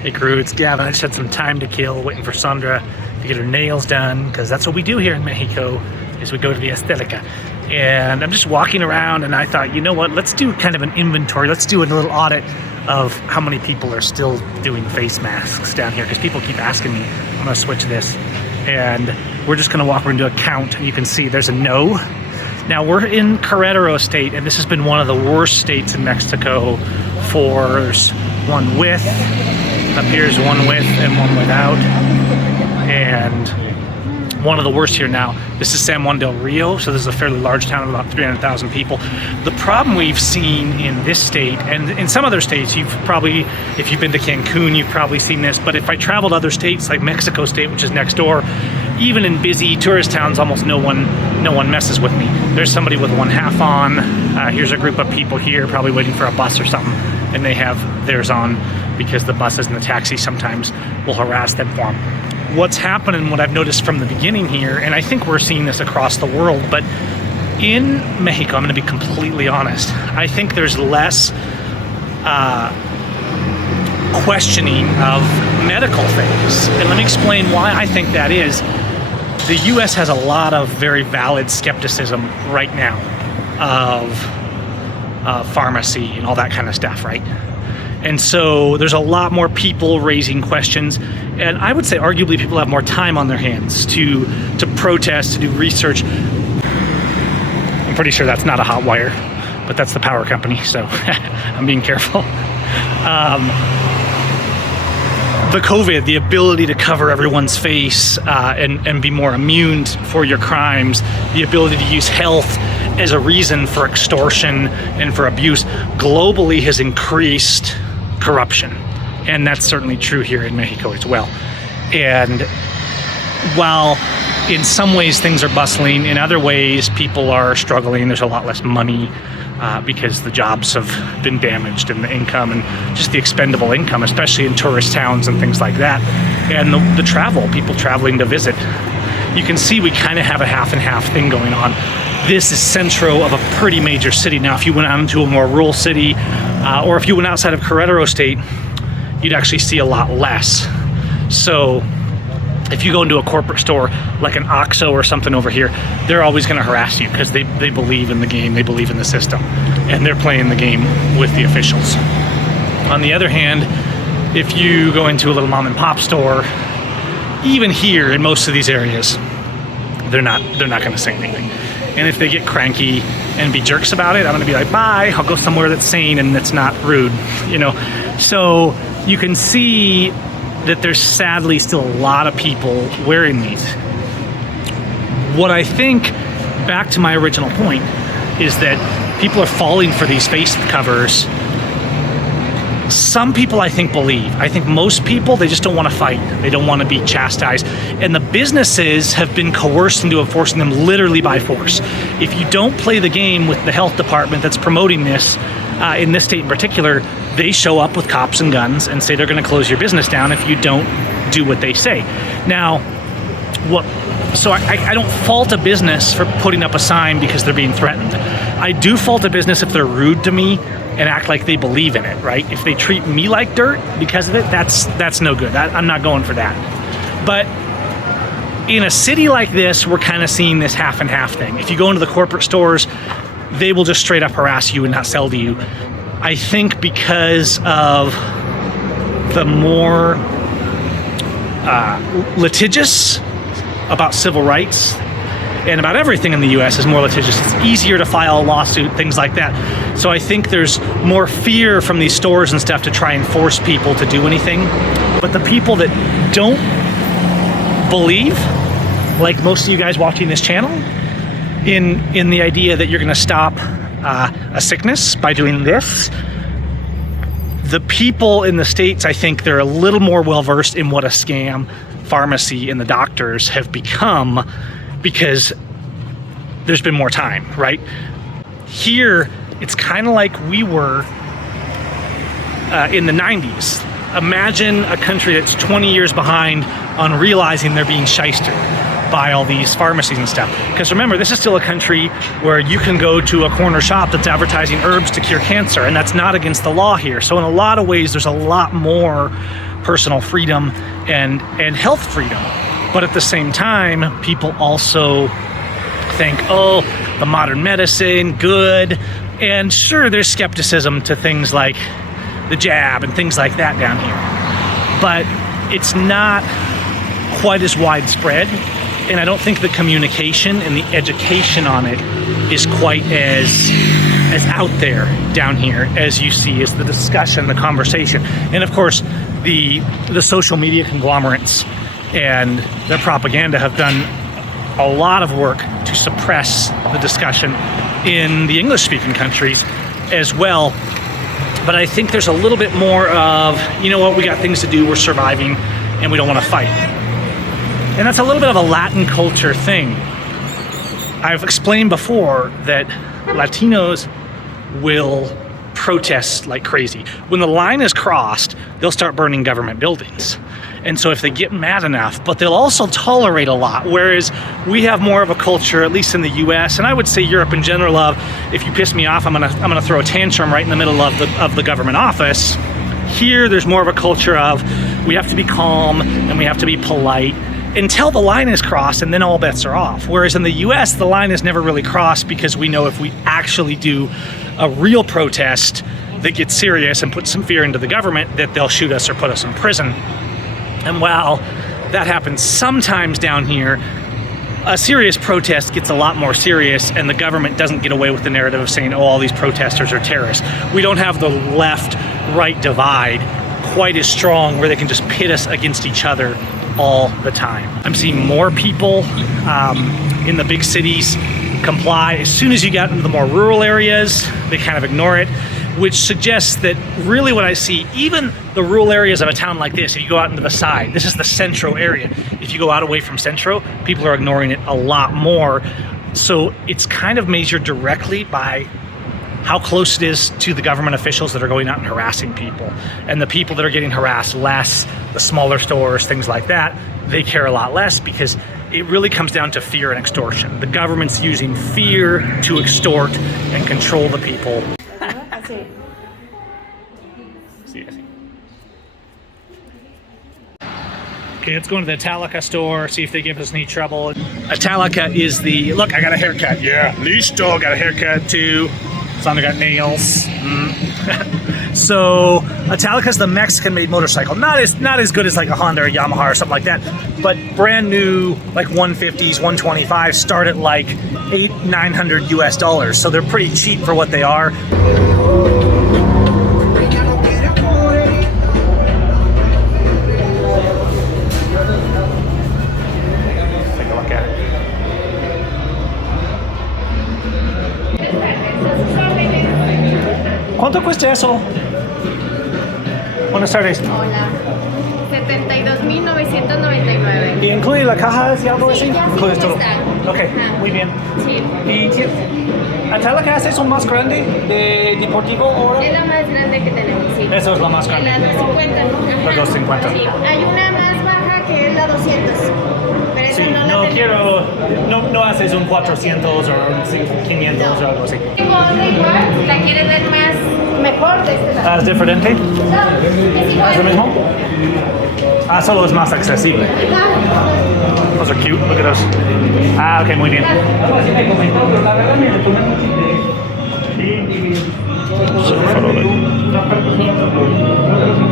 Hey crew, it's Gavin. I just had some time to kill waiting for Sandra to get her nails done, because that's what we do here in Mexico, is we go to the Estética. And I'm just walking around and I thought, you know what, let's do kind of an inventory. Let's do a little audit of how many people are still doing face masks down here, because people keep asking me. I'm gonna switch this. And we're just gonna walk around and do a count. And you can see there's a no. Now we're in Querétaro state, and this has been one of the worst states in Mexico for one with, up here's one with and one without, and one of the worst here now. This is San Juan del Rio, so this is a fairly large town of about 300,000 people. The problem we've seen in this state, and in some other states, you've probably, if you've been to Cancun, you've probably seen this, but if I traveled other states like Mexico State, which is next door, even in busy tourist towns, almost no one messes with me. There's somebody with one half on. Here's a group of people here probably waiting for a bus or something, and they have theirs on because the buses and the taxis sometimes will harass them for them. What's happening, what I've noticed from the beginning here, and I think we're seeing this across the world, but in Mexico, I'm gonna be completely honest, I think there's less questioning of medical things. And let me explain why I think that is. The US has a lot of very valid skepticism right now of pharmacy and all that kind of stuff, right? And so there's a lot more people raising questions, and I would say arguably people have more time on their hands to protest, to do research. I'm pretty sure that's not a hot wire, but that's the power company, so I'm being careful. The COVID, the ability to cover everyone's face and be more immune for your crimes, the ability to use health as a reason for extortion and for abuse globally has increased corruption. And that's certainly true here in Mexico as well. And while in some ways things are bustling, in other ways people are struggling. There's a lot less money because the jobs have been damaged, and the income and just the expendable income, especially in tourist towns and things like that. And the travel, people traveling to visit. You can see we kind of have a half and half thing going on. This is centro of a pretty major city. Now, if you went out into a more rural city, or if you went outside of Querétaro State, you'd actually see a lot less. So if you go into a corporate store like an OXXO or something over here, they're always going to harass you because they believe in the game, they believe in the system, and they're playing the game with the officials. On the other hand, if you go into a little mom and pop store, even here in most of these areas, they're not going to say anything. And if they get cranky and be jerks about it, I'm going to be like, bye, I'll go somewhere that's sane and that's not rude, you know. So you can see that there's sadly still a lot of people wearing these. What I think, back to my original point, is that people are falling for these face covers. Some people I think believe. I think most people, they just don't want to fight. They don't want to be chastised. And the businesses have been coerced into enforcing them literally by force. If you don't play the game with the health department that's promoting this, in this state in particular, they show up with cops and guns and say they're going to close your business down if you don't do what they say. Now, so I don't fault a business for putting up a sign because they're being threatened. I do fault a business if they're rude to me and act like they believe in it, right? If they treat me like dirt because of it, that's no good. I'm not going for that. But in a city like this, we're kind of seeing this half and half thing. If you go into the corporate stores, they will just straight up harass you and not sell to you. I think because of the more litigious about civil rights and about everything in the US is more litigious. It's easier to file a lawsuit, things like that. So I think there's more fear from these stores and stuff to try and force people to do anything. But the people that don't believe, like most of you guys watching this channel, in the idea that you're gonna stop a sickness by doing this, the people in the States, I think they're a little more well-versed in what a scam pharmacy and the doctors have become because there's been more time, right? Here, it's kind of like we were in the 90s. Imagine a country that's 20 years behind on realizing they're being shystered by all these pharmacies and stuff. Because remember, this is still a country where you can go to a corner shop that's advertising herbs to cure cancer, and that's not against the law here. So in a lot of ways, there's a lot more personal freedom and health freedom. But at the same time, people also think, oh, the modern medicine, good. And sure, there's skepticism to things like the jab and things like that down here. But it's not quite as widespread. And I don't think the communication and the education on it is quite as out there down here as you see as the discussion, the conversation. And of course, the social media conglomerates and their propaganda have done a lot of work to suppress the discussion in the English-speaking countries as well. But I think there's a little bit more of, you know what, we got things to do, we're surviving, and we don't want to fight. And that's a little bit of a Latin culture thing. I've explained before that Latinos will protest like crazy. When the line is crossed, they'll start burning government buildings. And so if they get mad enough, but they'll also tolerate a lot. Whereas we have more of a culture, at least in the US, and I would say Europe in general, of if you piss me off, I'm gonna throw a tantrum right in the middle of the government office. Here, there's more of a culture of we have to be calm and we have to be polite until the line is crossed, and then all bets are off. Whereas in the US, the line is never really crossed because we know if we actually do a real protest that gets serious and puts some fear into the government, that they'll shoot us or put us in prison. And while that happens sometimes down here, a serious protest gets a lot more serious, and the government doesn't get away with the narrative of saying, oh, all these protesters are terrorists. We don't have the left-right divide quite as strong where they can just pit us against each other all the time. I'm seeing more people in the big cities comply. As soon as you get into the more rural areas, they kind of ignore it, which suggests that really what I see, even the rural areas of a town like this, if you go out into the side, this is the centro area. If you go out away from centro, people are ignoring it a lot more. So it's kind of measured directly by how close it is to the government officials that are going out and harassing people. And the people that are getting harassed less, the smaller stores, things like that, they care a lot less because it really comes down to fear and extortion. The government's using fear to extort and control the people. Okay, let's go into the Italica store, see if they give us any trouble. Italica is the, look, I got a haircut. Yeah, listo, got a haircut too. Sandra got nails. So Italica's the Mexican-made motorcycle. Not as good as like a Honda or Yamaha or something like that, but brand new, like 150s, 125 start at like $800-900 US. So they're pretty cheap for what they are. Take a look at it. ¿Cuánto cuesta eso? Buenas tardes. Hola. 72,999. ¿Y incluye la caja y algo así? Sí, Incluye sí, todo. está. Ok, muy bien. Sí. ¿Y Italica es un más grande de deportivo ahora? Es la más grande que tenemos, sí. Eso es la más grande. La 250, ¿no? La 250. Sí. Hay una más baja que es la 200. Pero esa Sí, no la no tenemos. quiero, no haces un 400 o un 500 o algo así. Tengo otra igual, si la quieres ver más mejor de este lado. ¿Es diferente? No, es igual. ¿Es lo mismo? Ah, solo es más accesible. Those are cute, look at those. Ah, ok, muy bien.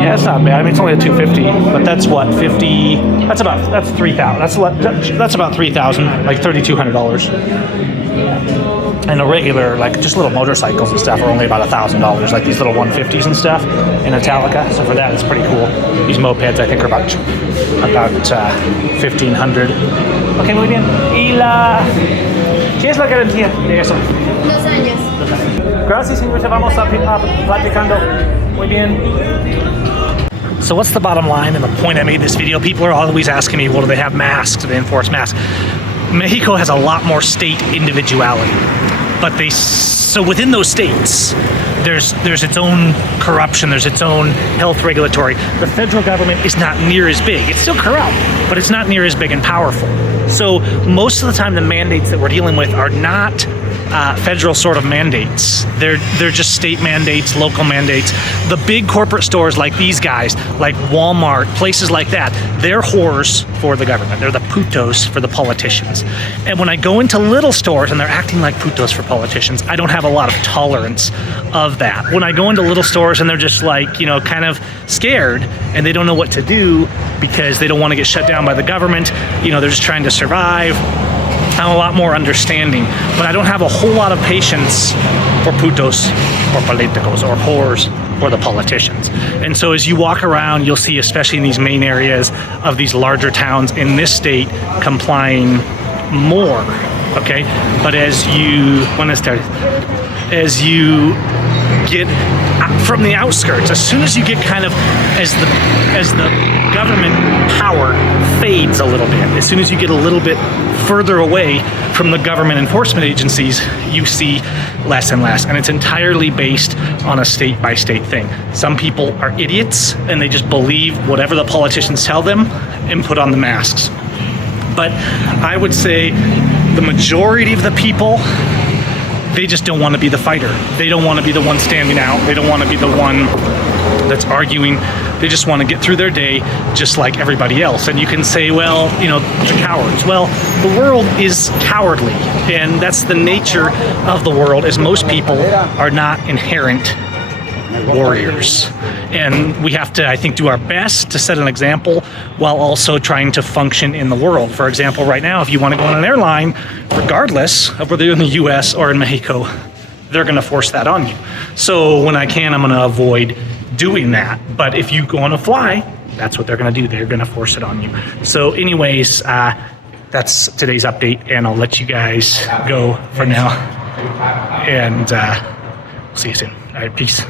Yeah, it's not bad. I mean, it's only a 250, but that's what, 50? That's 3,000. That's about 3,000, like $3,200. And a regular, like just little motorcycles and stuff, are only about $1,000, like these little 150s and stuff in Italica. So for that, it's pretty cool. These mopeds, I think, are about 1,500. Okay, muy bien. ¿Y qué es la garantía de eso? 2 años. Gracias, señorita. Vamos a platicando. Muy bien. So what's the bottom line and the point I made this video? People are always asking me, well, do they have masks? Do they enforce masks? Mexico has a lot more state individuality, but so within those states, there's its own corruption, there's its own health regulatory. The federal government is not near as big. It's still corrupt, but it's not near as big and powerful. So most of the time, the mandates that we're dealing with are not federal sort of mandates. They're just state mandates, local mandates. The big corporate stores like these guys, like Walmart, places like that, they're whores for the government. They're the putos for the politicians. And when I go into little stores and they're acting like putos for politicians, I don't have a lot of tolerance of that. When I go into little stores and they're just like, you know, kind of scared and they don't know what to do because they don't want to get shut down by the government, you know, they're just trying to survive, I'm a lot more understanding. But I don't have a whole lot of patience for putos or politicos or whores for the politicians. And so as you walk around, you'll see, especially in these main areas of these larger towns in this state, complying more, okay? But as you get from the outskirts, as soon as you get kind of, as the government power fades a little bit, as soon as you get a little bit further away from the government enforcement agencies, you see less and less. And it's entirely based on a state by state thing. Some people are idiots and they just believe whatever the politicians tell them and put on the masks. But I would say the majority of the people, they just don't want to be the fighter. They don't want to be the one standing out. They don't want to be the one that's arguing. They just want to get through their day just like everybody else. And you can say, well, you know, they're cowards. Well, the world is cowardly, and that's the nature of the world, is most people are not inherent warriors. And we have to, I think, do our best to set an example while also trying to function in the world. For example, right now, if you want to go on an airline, regardless of whether you're in the US or in Mexico, they're going to force that on you. So when I can, I'm going to avoid doing that. But if you go on a fly, that's what they're going to do. They're going to force it on you. So anyways, that's today's update, and I'll let you guys go for now. And we'll see you soon. All right, peace.